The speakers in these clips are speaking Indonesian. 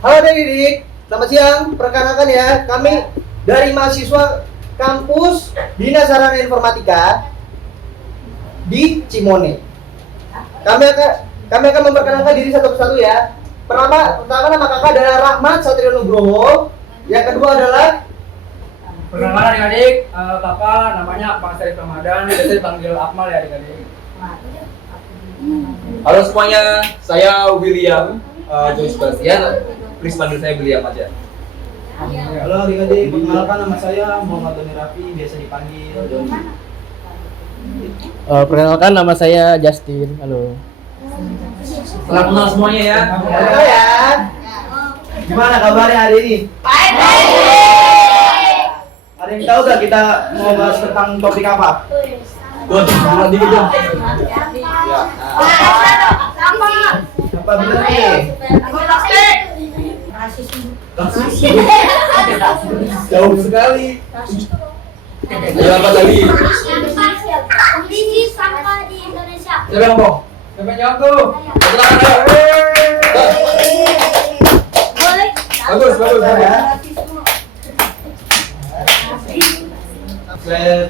Halo Adik-adik, selamat siang. Perkenalkan ya, kami dari mahasiswa kampus Bina Sarana Informatika di Cimone. Kami akan memperkenalkan diri satu persatu ya. Pertama nama kakak adalah Rahmat Satrio Nugroho. Yang kedua adalah Perkenalkan adik-adik, kakak namanya Akmal Syarif Ramadan, biasa dipanggil Akmal ya adik-adik. Halo semuanya, saya William Joyce Bastian. Please panggil saya William aja. Halo adik-adik, perkenalkan nama saya Muhammad Doni Rafi, biasa dipanggil Doni. Perkenalkan nama saya Justin. Halo. Selamat kenal semuanya ya. Halo ya. Gimana kabarnya hari ini? Baik. Ada yang tahu gak kita mau bahas tentang topik apa? Don, mulai dikit dong. Ya. Apa bener nih? Jauh sekali. Ya apa tadi? Kondisi sampah di Indonesia. Siapa yang ngomong? Siapa yang jawab tuh? Silakan. Boleh. Bagus ya.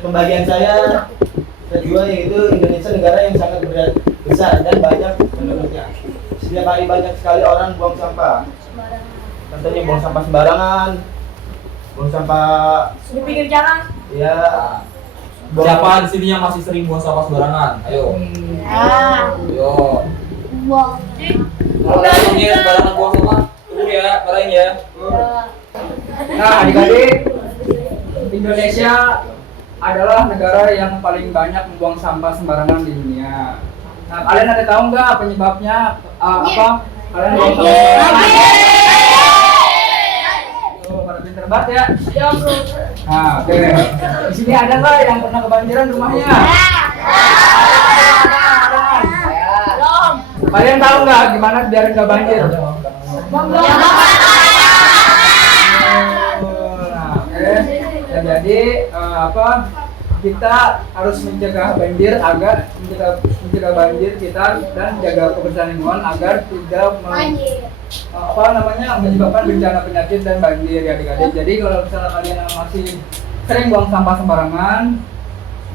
Pembagian saya kedua yaitu Indonesia negara yang sangat besar dan banyak penduduknya. Setiap hari banyak sekali orang buang sampah. Contohnya buang sampah sembarangan, buang sampah Di pinggir jalan. ya. Siapa di sini yang masih sering buang sampah sembarangan? Ayo. Ayo. Buang. Kalau yang sembarangan buang sampah, tunggu ya, marahin ya. Nah adik-adik, Indonesia adalah negara yang paling banyak membuang sampah sembarangan di dunia. Nah kalian ada tahu nggak penyebabnya apa? Kalian buang sampah sembarangan? Tuh, pada pinter banget ya. Nah, oke. Di sini ada nggak yang pernah kebanjiran rumahnya? Kalian tahu nggak gimana biar nggak banjir? Nah, oke. Dan jadi kita harus mencegah banjir agar mencegah banjir kita dan jaga kebersihan lingkungan agar tidak menyebabkan bencana penyakit dan banjir ya adik-adik. Jadi kalau misalnya kalian masih sering buang sampah sembarangan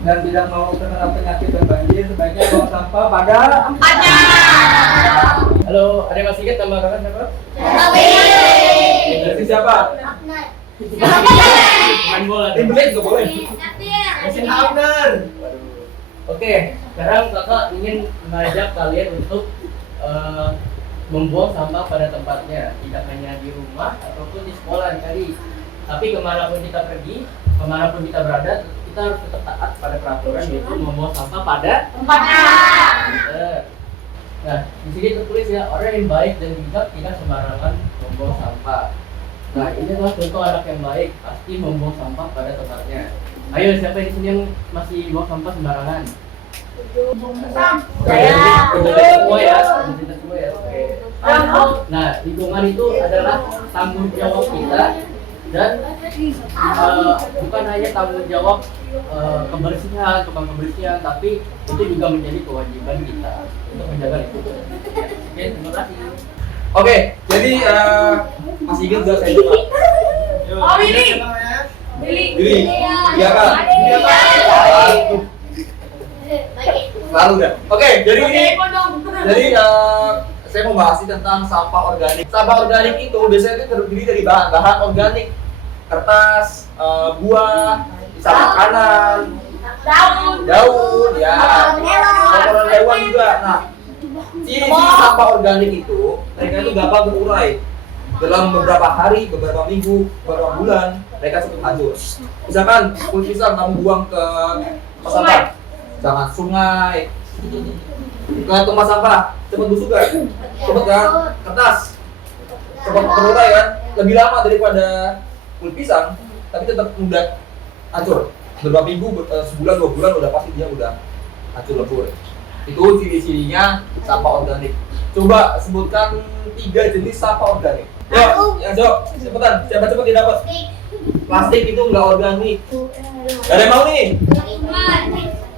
dan tidak mau terkena penyakit dan banjir, sebaiknya buang sampah pada tempatnya. Halo, ada yang masih ingat nama kakak siapa? Dari siapa? Main bola. Tim Blade juga boleh. Mesin Abner. Oke, sekarang kakak ingin mengajak kalian untuk membuang sampah pada tempatnya, tidak hanya di rumah ataupun di sekolah tadi. Tapi kemanapun kita pergi, kemanapun kita berada, kita harus tetap taat pada peraturan yaitu membuang sampah pada Tempatnya. Nah, di sini tertulis ya, orang yang baik dan bijak tidak sembarangan membuang sampah. Nah, ini adalah contoh anak yang baik, pasti membuang sampah pada tempatnya. Ayo, siapa di sini yang masih buang sampah sembarangan? Saya. Semua ya, semua ya. Oke. Nah, lingkungan itu adalah tanggung jawab kita dan bukan hanya tanggung jawab kebersihan, tukang kebersihan, tapi itu juga menjadi kewajiban kita untuk menjaga lingkungan. Oke, terima kasih. Oke, jadi masih ingat gak saya lupa? Oh, Billy. Billy. Iya Kak. Selalu dah. Oke, jadi saya mau bahas tentang sampah organik. Sampah organik itu biasanya itu terdiri dari bahan-bahan organik, kertas, buah, sisa makanan, daun, ya, kotoran hewan juga. Nah, si sampah organik itu mereka itu gampang terurai. Dalam beberapa hari, beberapa minggu, beberapa bulan, mereka cepat hancur. Misalkan kulit pisang kamu buang ke tempat sampah, jangan sungai, ke tempat sampah, cepat busuk kan? Cepat kan? Kertas, cepat terurai kan? Lebih lama daripada kulit pisang, tapi tetap mudah hancur. Beberapa minggu, sebulan, 2 bulan udah pasti dia udah hancur lebur. Itu ciri-cirinya sampah organik. Coba sebutkan 3 jenis sampah organik. Yuk, ya Jo, cepetan, siapa cepet dia dapat. Plastik itu nggak organik. Gak ada yang mau nih.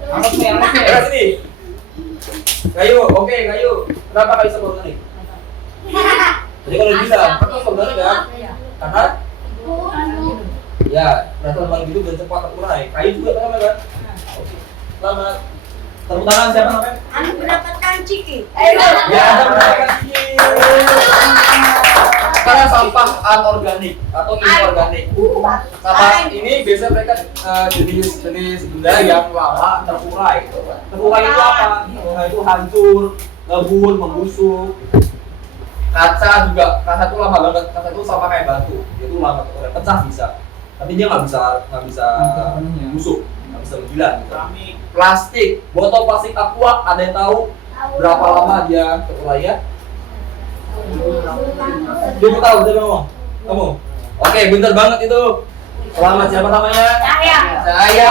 Angkat nih. Ayo sini. Kayu, oke kayu. Kenapa kayu sampah organik? Tadi kalau bilang kertas organik kan, karena ya berasal dari gitu dan cepat terurai. Kayu juga sama kan? Oke. Selamat. Tepuk tangan siapa namanya? Anu mendapatkan ciki. Ya, mendapatkan ciki. Sekarang sampah anorganik atau inorganik. Sampah ini biasanya mereka jenis benda yang lama terurai. Terurai itu apa? Nah, itu hancur, ngebul, membusuk. Kaca juga, kaca itu lama banget. Kaca itu sama kayak batu, dia itu lama terurai. Pecah bisa, tapi dia nggak bisa busuk, nggak bisa menghilang. Gitu. Plastik, botol plastik aqua, ada yang tahu berapa lama dia terurai ya? Dia mau tahu, dia ngomong. Kamu? Oke, bentar banget itu. Selamat, siapa namanya? Saya.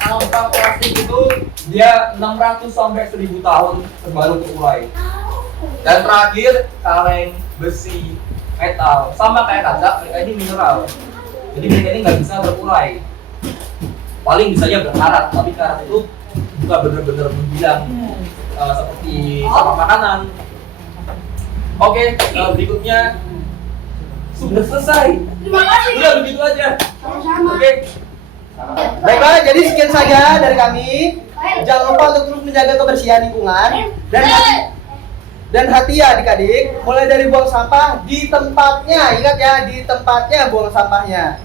Sampah plastik itu dia 600 sampai 1000 tahun baru terurai. Dan terakhir kaleng, besi, metal, sama kayak kaca, mereka ini mineral. Jadi mereka ini nggak bisa terurai. Paling bisanya berkarat, tapi karat itu bukan benar-benar menghilang seperti sampah makanan. Oke, berikutnya sudah selesai. Terima kasih. Udah begitu aja. Sama-sama. Oke. Baiklah, jadi sekian saja dari kami. Jangan lupa untuk terus menjaga kebersihan lingkungan dan hati ya adik-adik. Mulai dari buang sampah di tempatnya, ingat ya, di tempatnya buang sampahnya.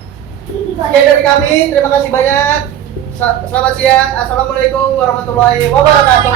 Sekian dari kami, terima kasih banyak. Selamat siang. Assalamualaikum warahmatullahi wabarakatuh.